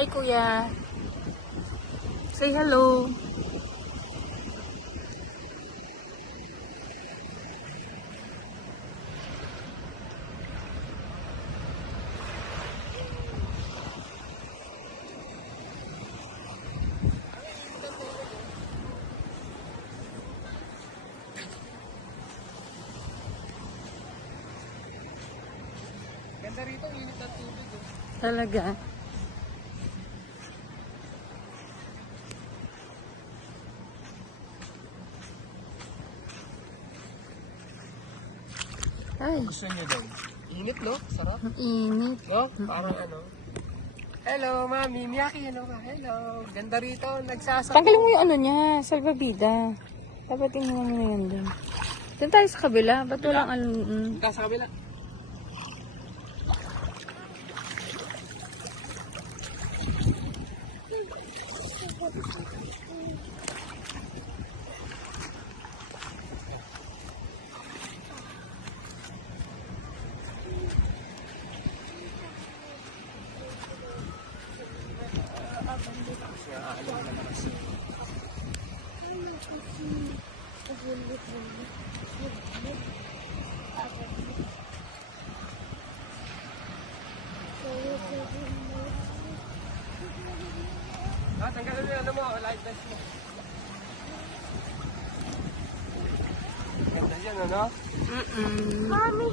Hi, kuya. Say hello. Ganda rito, init ng tubig. Talaga. Ay, Gusto nyo doon? Init, no? Sarap. ang init. No? Parang ano. Hello, mami. Miyaki, hello ka. Hello. Ganda rito. Nagsasako. Tanggalin mo yung ano niya, salbabida. Dapat tingnan mo na yun dun. Doon tayo sa kabila. Ba't walang ano? Punta sa kabila. Tanggalin mo yung ano mo, light vest mo. Ganda yan, ano? Mami.